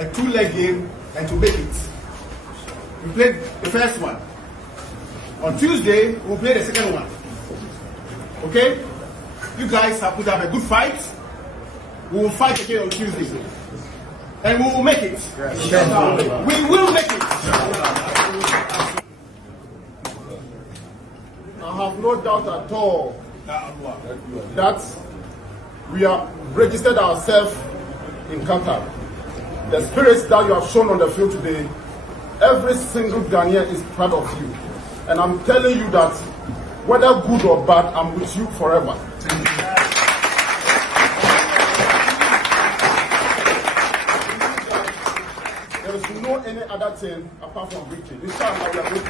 a 2-leg game and to make it. We played the first one. On Tuesday, we'll play the second one. Okay? You guys have put up a good fight. We will fight again on Tuesday. And we will make it. Yes. We will make it. I have no doubt at all that we have registered ourselves in Qatar. The spirits that you have shown on the field today, every single Ghanaian is proud of you. And I'm telling you that whether good or bad, I'm with you forever. There is no any other thing apart from victory. This time I will